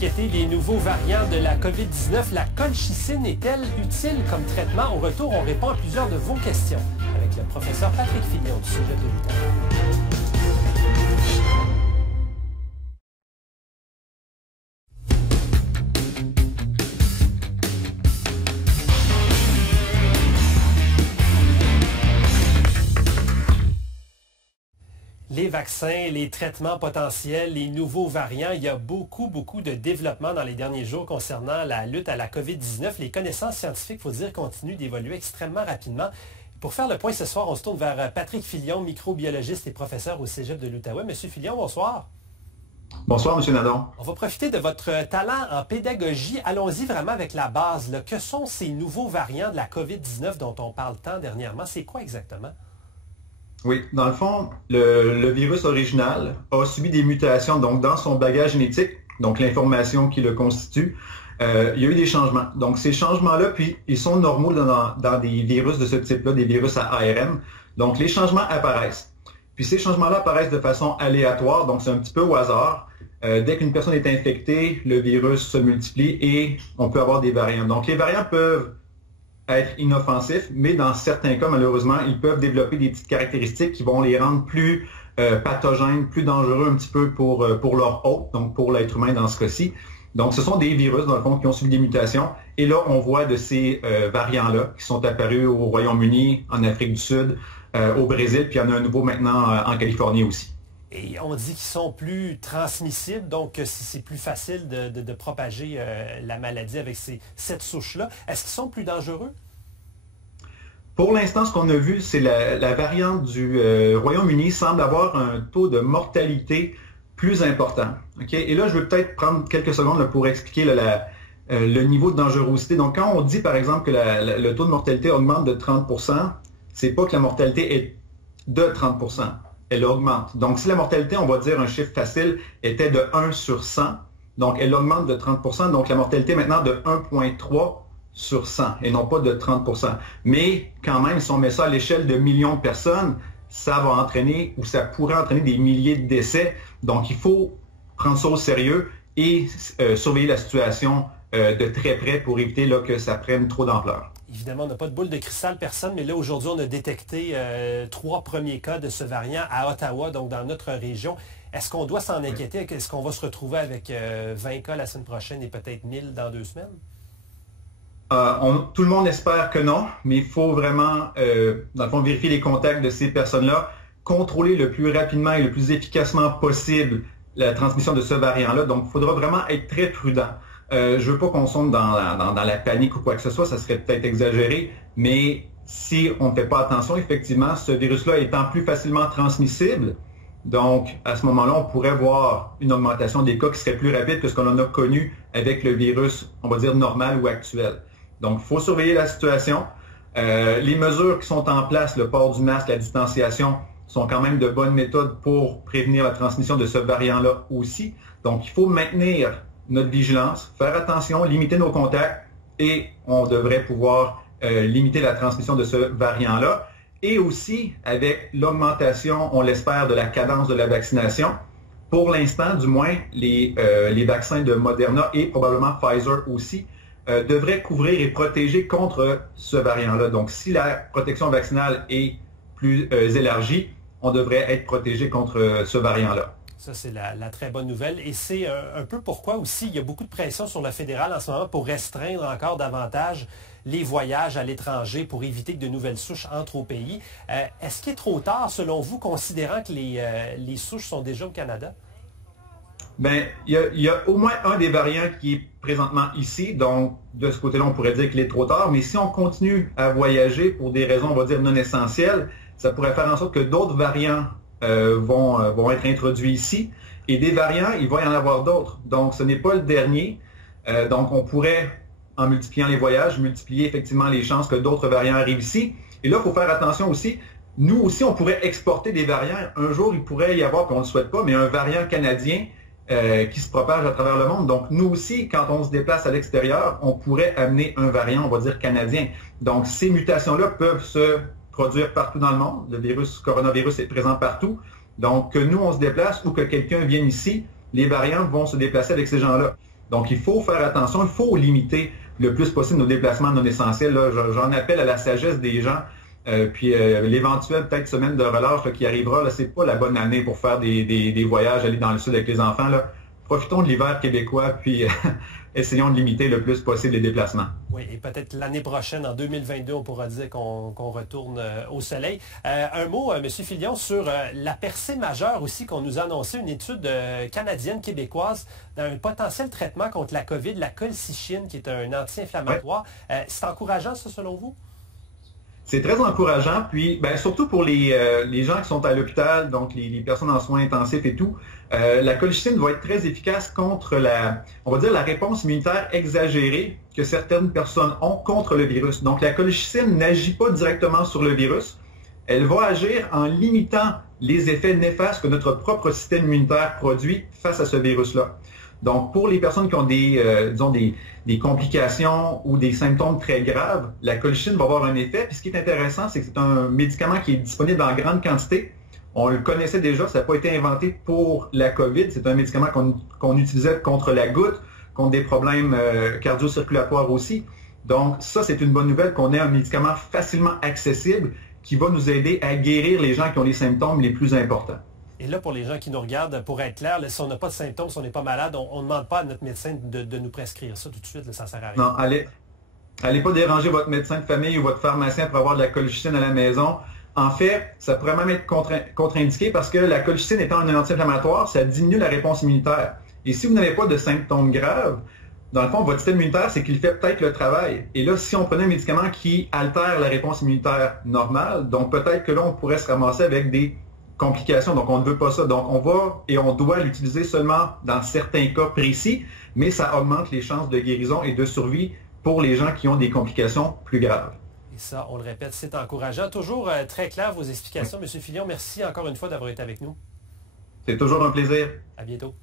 s'inquiéter des nouveaux variants de la COVID-19. La colchicine est-elle utile comme traitement? Au retour, on répond à plusieurs de vos questions avec le professeur Patrick Filion du Cégep de l'Outaouais. Les vaccins, les traitements potentiels, les nouveaux variants, il y a beaucoup de développement dans les derniers jours concernant la lutte à la COVID-19. Les connaissances scientifiques, il faut dire, continuent d'évoluer extrêmement rapidement. Pour faire le point ce soir, on se tourne vers Patrick Filion, microbiologiste et professeur au Cégep de l'Outaouais. Monsieur Filion, bonsoir. Bonsoir, M. Nadon. On va profiter de votre talent en pédagogie. Allons-y vraiment avec la base, là. Que sont ces nouveaux variants de la COVID-19 dont on parle tant dernièrement? C'est quoi exactement? Oui, dans le fond, le virus original a subi des mutations donc dans son bagage génétique, donc l'information qui le constitue. Il y a eu des changements. Donc ces changements-là, puis ils sont normaux dans des virus de ce type-là, des virus à ARN. Donc les changements apparaissent. Puis ces changements-là apparaissent de façon aléatoire, donc c'est un petit peu au hasard. Dès qu'une personne est infectée, le virus se multiplie et on peut avoir des variants. Donc les variants peuvent être inoffensifs, mais dans certains cas, malheureusement, ils peuvent développer des petites caractéristiques qui vont les rendre plus pathogènes, plus dangereux un petit peu pour leur hôte, donc pour l'être humain dans ce cas-ci. Donc, ce sont des virus, dans le fond, qui ont subi des mutations. Et là, on voit de ces variants-là qui sont apparus au Royaume-Uni, en Afrique du Sud, au Brésil, puis il y en a un nouveau maintenant en Californie aussi. Et on dit qu'ils sont plus transmissibles, donc c'est plus facile de propager la maladie avec cette souche-là. Est-ce qu'ils sont plus dangereux? Pour l'instant, ce qu'on a vu, c'est la variante du Royaume-Uni semble avoir un taux de mortalité plus important. Okay? Et là, je vais peut-être prendre quelques secondes là, pour expliquer le niveau de dangerosité. Donc, quand on dit, par exemple, que le taux de mortalité augmente de 30 %, c'est pas que la mortalité est de 30 %. Elle augmente. Donc, si la mortalité, on va dire un chiffre facile, était de 1 sur 100, donc elle augmente de 30 %, donc la mortalité est maintenant de 1,3 sur 100 et non pas de 30 %. Mais quand même, si on met ça à l'échelle de millions de personnes, ça va entraîner ou ça pourrait entraîner des milliers de décès. Donc, il faut prendre ça au sérieux et surveiller la situation de très près pour éviter là, que ça prenne trop d'ampleur. Évidemment, on n'a pas de boule de cristal, personne, mais là, aujourd'hui, on a détecté 3 premiers cas de ce variant à Ottawa, donc dans notre région. Est-ce qu'on doit s'en inquiéter? Est-ce qu'on va se retrouver avec 20 cas la semaine prochaine et peut-être 1000 dans 2 semaines? Tout le monde espère que non, mais il faut vraiment, dans le fond, vérifier les contacts de ces personnes-là, contrôler le plus rapidement et le plus efficacement possible la transmission de ce variant-là. Donc, il faudra vraiment être très prudent. Je ne veux pas qu'on sonne dans la panique ou quoi que ce soit, ça serait peut-être exagéré, mais si on ne fait pas attention, effectivement, ce virus-là étant plus facilement transmissible, donc à ce moment-là, on pourrait voir une augmentation des cas qui serait plus rapide que ce qu'on en a connu avec le virus, on va dire, normal ou actuel. Donc, il faut surveiller la situation. Les mesures qui sont en place, le port du masque, la distanciation, sont quand même de bonnes méthodes pour prévenir la transmission de ce variant-là aussi. Donc, il faut maintenir notre vigilance, faire attention, limiter nos contacts et on devrait pouvoir limiter la transmission de ce variant-là. Et aussi, avec l'augmentation, on l'espère, de la cadence de la vaccination, pour l'instant, du moins, les vaccins de Moderna et probablement Pfizer aussi devraient couvrir et protéger contre ce variant-là. Donc, si la protection vaccinale est plus élargie, on devrait être protégé contre ce variant-là. Ça, c'est la très bonne nouvelle. Et c'est un peu pourquoi aussi il y a beaucoup de pression sur le fédéral en ce moment pour restreindre encore davantage les voyages à l'étranger pour éviter que de nouvelles souches entrent au pays. Est-ce qu'il est trop tard, selon vous, considérant que les souches sont déjà au Canada? Bien, il y a au moins un des variants qui est présentement ici. Donc, de ce côté-là, on pourrait dire qu'il est trop tard. Mais si on continue à voyager pour des raisons, on va dire, non essentielles, ça pourrait faire en sorte que d'autres variants vont être introduits ici. Et des variants, il va y en avoir d'autres. Donc, ce n'est pas le dernier. Donc, on pourrait, en multipliant les voyages, multiplier effectivement les chances que d'autres variants arrivent ici. Et là, il faut faire attention aussi. Nous aussi, on pourrait exporter des variants. Un jour, il pourrait y avoir, puis on ne le souhaite pas, mais un variant canadien qui se propage à travers le monde. Donc, nous aussi, quand on se déplace à l'extérieur, on pourrait amener un variant, on va dire, canadien. Donc, ces mutations-là peuvent se produire partout dans le monde. Le coronavirus est présent partout. Donc, que nous, on se déplace ou que quelqu'un vienne ici, les variants vont se déplacer avec ces gens-là. Donc, il faut faire attention, il faut limiter le plus possible nos déplacements non essentiels. Là, j'en appelle à la sagesse des gens. Puis l'éventuelle peut-être semaine de relâche là, qui arrivera, là, c'est pas la bonne année pour faire des voyages, aller dans le sud avec les enfants. Là. Profitons de l'hiver québécois, puis essayons de limiter le plus possible les déplacements. Oui, et peut-être l'année prochaine, en 2022, on pourra dire qu'on retourne au soleil. Un mot, M. Filion, sur la percée majeure aussi qu'on nous a annoncé, une étude canadienne-québécoise d'un potentiel traitement contre la COVID, la colchicine, qui est un anti-inflammatoire. Ouais. C'est encourageant, ça, selon vous? C'est très encourageant, puis surtout pour les gens qui sont à l'hôpital, donc les personnes en soins intensifs et tout, la colchicine va être très efficace contre la réponse immunitaire exagérée que certaines personnes ont contre le virus. Donc la colchicine n'agit pas directement sur le virus, elle va agir en limitant les effets néfastes que notre propre système immunitaire produit face à ce virus-là. Donc, pour les personnes qui ont des complications ou des symptômes très graves, la colchicine va avoir un effet. Puis ce qui est intéressant, c'est que c'est un médicament qui est disponible en grande quantité. On le connaissait déjà, ça n'a pas été inventé pour la COVID. C'est un médicament qu'on utilisait contre la goutte, contre des problèmes cardio-circulatoires aussi. Donc, ça, c'est une bonne nouvelle qu'on ait un médicament facilement accessible qui va nous aider à guérir les gens qui ont les symptômes les plus importants. Et là, pour les gens qui nous regardent, pour être clair, là, si on n'a pas de symptômes, si on n'est pas malade, on ne demande pas à notre médecin de nous prescrire ça tout de suite, là, ça ne sert à rien. Non, allez pas déranger votre médecin de famille ou votre pharmacien pour avoir de la colchicine à la maison. En fait, ça pourrait même être contre-indiqué parce que la colchicine étant un anti-inflammatoire, ça diminue la réponse immunitaire. Et si vous n'avez pas de symptômes graves, dans le fond, votre système immunitaire, c'est qu'il fait peut-être le travail. Et là, si on prenait un médicament qui altère la réponse immunitaire normale, donc peut-être que là, on pourrait se ramasser avec des complications, donc on ne veut pas ça. Donc on doit l'utiliser seulement dans certains cas précis, mais ça augmente les chances de guérison et de survie pour les gens qui ont des complications plus graves. Et ça, on le répète, c'est encourageant. Toujours très clair vos explications, M. Filion. Merci encore une fois d'avoir été avec nous. C'est toujours un plaisir. À bientôt.